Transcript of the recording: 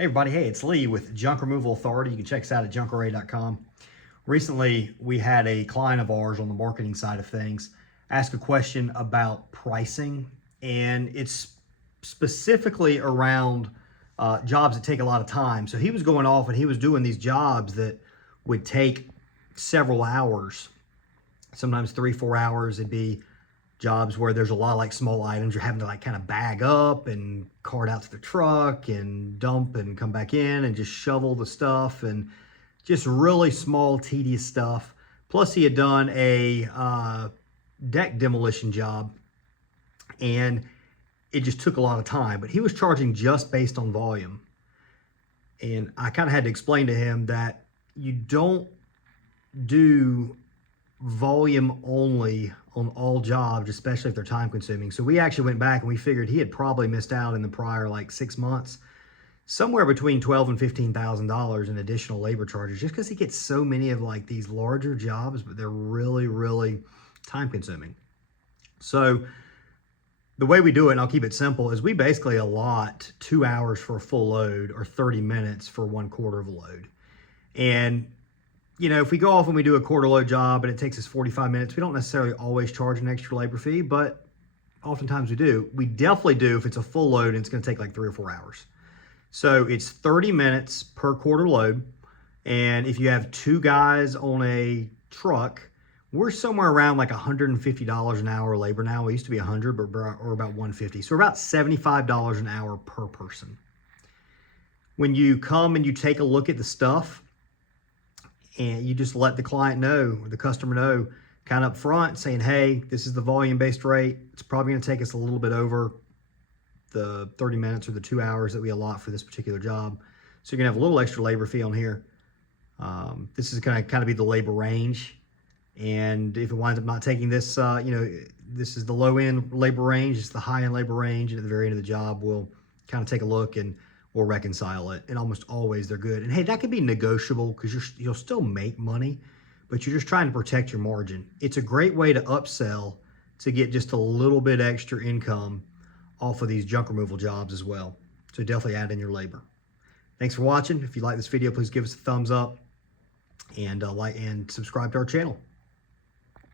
Hey everybody, hey, it's Lee with Junk Removal Authority. You can check us out at junkarray.com. Recently, we had a client of ours on the marketing side of things ask a question about pricing, and it's specifically around jobs that take a lot of time. So he was going off and he was doing these jobs that would take several hours, sometimes 3-4 hours. It'd be jobs where there's a lot of like small items you're having to like kind of bag up and cart out to the truck and dump and come back in and just shovel the stuff, and just really small tedious stuff. Plus he had done a deck demolition job and it just took a lot of time, but he was charging just based on volume. And I kind of had to explain to him that you don't do volume only on all jobs, especially if they're time consuming. So we actually went back and we figured he had probably missed out in the prior like 6 months somewhere between $12,000 and $15,000 in additional labor charges, just because he gets so many of like these larger jobs, but they're really time consuming. So the way we do it, and I'll keep it simple, is we basically allot 2 hours for a full load or 30 minutes for 1/4 of a load. And you know, if we go off and we do a quarter load job and it takes us 45 minutes, we don't necessarily always charge an extra labor fee, but oftentimes we do. We definitely do if it's a full load and it's going to take like 3 or 4 hours. So it's 30 minutes per quarter load. And if you have 2 guys on a truck, we're somewhere around like $150 an hour labor now. We used to be 100, but or about 150. So we're about $75 an hour per person. When you come and you take a look at the stuff, and you just let the client know, or the customer know, kind of up front, saying, hey, this is the volume-based rate. It's probably going to take us a little bit over the 30 minutes or the 2 hours that we allot for this particular job. So you're going to have a little extra labor fee on here. This is going to kind of be the labor range. And if it winds up not taking this, this is the low-end labor range. It's the high-end labor range. And at the very end of the job, we'll kind of take a look and we'll reconcile it. And almost always they're good. And hey, that can be negotiable because you'll still make money, but you're just trying to protect your margin. It's a great way to upsell to get just a little bit extra income off of these junk removal jobs as well. So definitely add in your labor. Thanks for watching. If you like this video, please give us a thumbs up and like and subscribe to our channel.